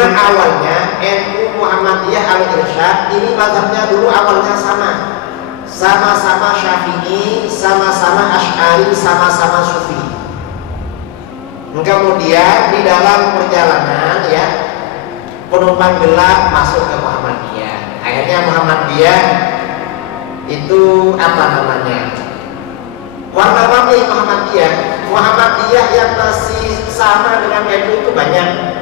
Cuma awalnya NU Muhammadiyah Al-Irsyad ini mazhabnya dulu awalnya sama-sama Syafi'i, sama-sama Asy'ari, sama-sama Sufi. Kemudian di dalam perjalanan ya, penumpang gelap masuk ke Muhammadiyah. Akhirnya Muhammadiyah itu apa namanya? Warna-warni Muhammadiyah yang masih sama dengan NU itu banyak.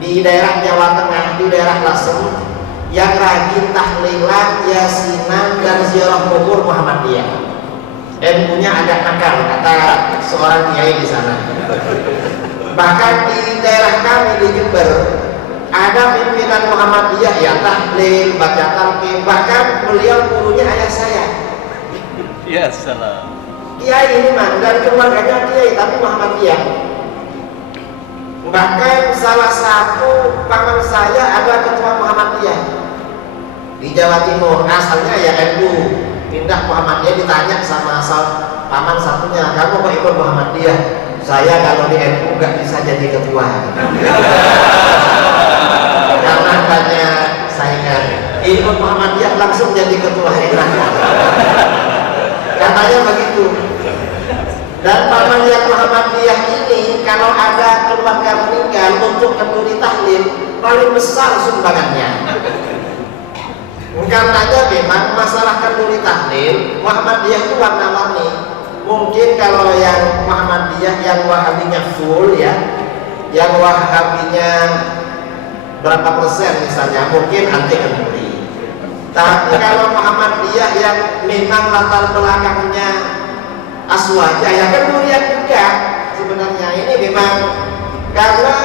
Di daerah Jawa Tengah, di daerah Lasem, yang rajin tahlilan, yasinan, dan ziarah kubur Muhammadiyah. NU-nya agak nakal, kata seorang kiai di sana. Bahkan di daerah kami di Jember ada pimpinan Muhammadiyah yang tahlil, baca talqin, bahkan beliau gurunya ayah saya. Ya salam. Kiai ini man, dan keluarganya kiai tapi Muhammadiyah. Bahkan salah satu paman saya ada ketua Muhammadiyah di Jawa Timur, asalnya ya NU, pindah Muhammadiyah. Ditanya sama paman satunya, kamu kok ikut Muhammadiyah? Saya kalau di NU nggak bisa jadi ketua karena banyak saingan. Ikut Muhammadiyah langsung jadi ketua, enak katanya begitu. Dan paman yang Muhammadiyah ini kalau ada keluarga meninggal untuk kenduri tahlil paling besar sumbangannya. Karenanya memang masalah kenduri tahlil Muhammadiyah itu warna-warni. Mungkin kalau yang Muhammadiyah yang Wahabinya full ya, yang Wahabinya berapa persen misalnya, mungkin anti kenduri. Tapi kalau Muhammadiyah yang memang latar belakangnya aswaja ya kendurian juga sebenarnya. Ini memang karena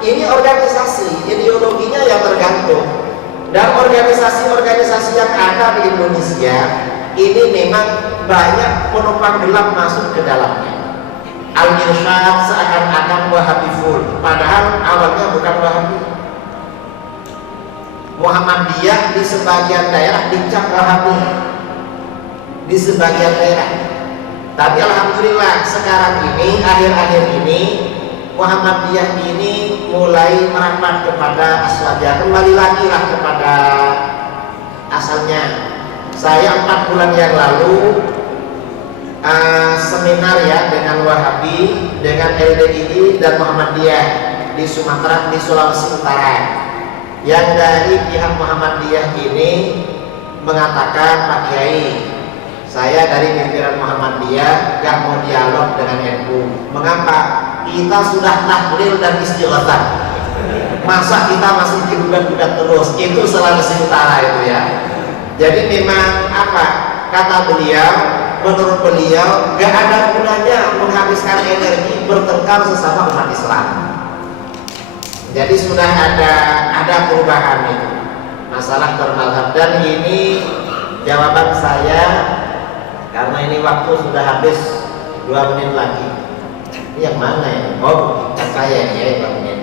ini organisasi, ideologinya yang tergantung. Dan organisasi-organisasi yang ada di Indonesia ini memang banyak penumpang gelap masuk ke dalamnya. Al-Irsyad seakan-akan Wahabi full, padahal awalnya bukan Wahabi. Muhammadiyah di sebagian daerah dicap Wahabi, di sebagian daerah. Tapi alhamdulillah sekarang ini, akhir-akhir ini Muhammadiyah ini mulai merapat kepada aswaja, kembali lagi lah kepada asalnya. Saya 4 bulan yang lalu seminar ya dengan Wahabi, dengan LDII dan Muhammadiyah di Sumatera, di Sulawesi Utara. Yang dari pihak Muhammadiyah ini mengatakan, Pak Kiai, saya dari pimpinan Muhammadiyah gak mau dialog dengan NU. Mengapa? Kita sudah tahlil dan istighatsah. Masa kita masih digugat-gugat terus? Itu Sulawesi Utara itu ya. Jadi memang apa? Kata beliau, menurut beliau gak ada gunanya menghabiskan energi bertengkar sesama umat Islam. Jadi sudah ada perubahan itu. Masalah bermazhab. Dan ini jawaban saya, karena ini waktu sudah habis 2 menit lagi. Ini yang mana ya? Oh, yang saya ini ya 2 menit.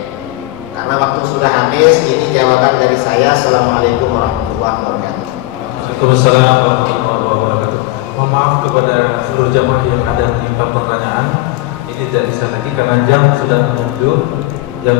Karena waktu sudah habis, ini jawaban dari saya. Assalamualaikum warahmatullahi wabarakatuh. Waalaikumsalam warahmatullahi wabarakatuh. Mohon maaf kepada seluruh jamaah yang ada menyimpan pertanyaan. Ini tidak bisa lagi karena jam sudah menuju jam